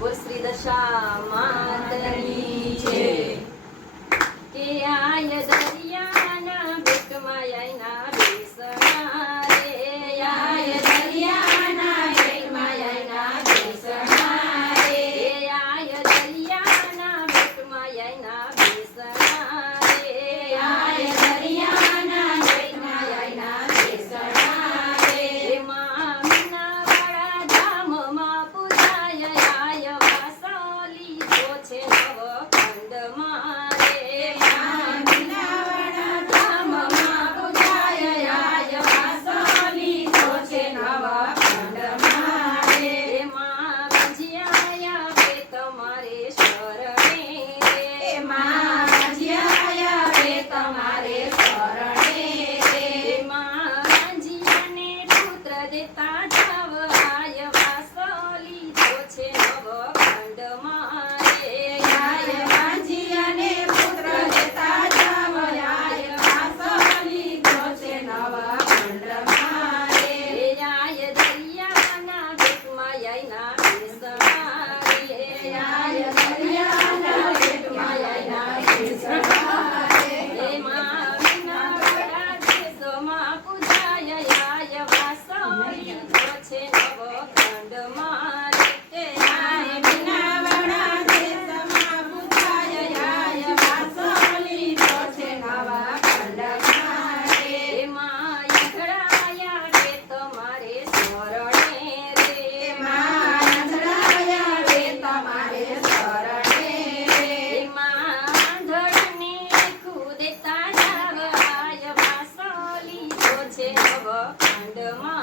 બોલ શ્રી દશા માતની છે. કે આય દરિયાના બેટમાં આયના બેસણા રે આય દરિયાના બેટમાં આયના બેસણા રે આય દરિયાના બેટમાં આયના de tarde tava 啊，对嘛？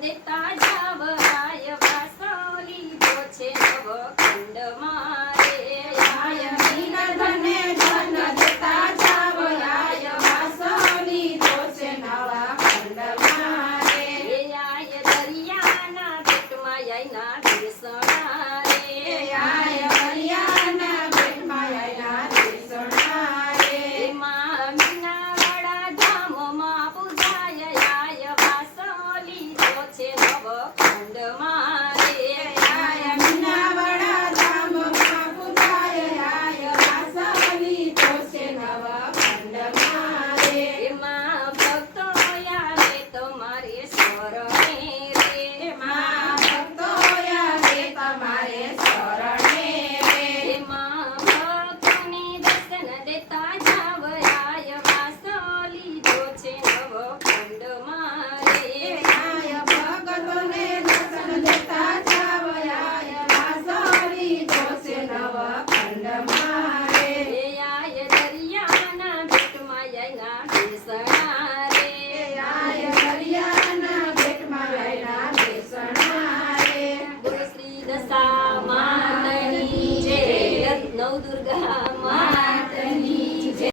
detalhava. 的吗？Durga.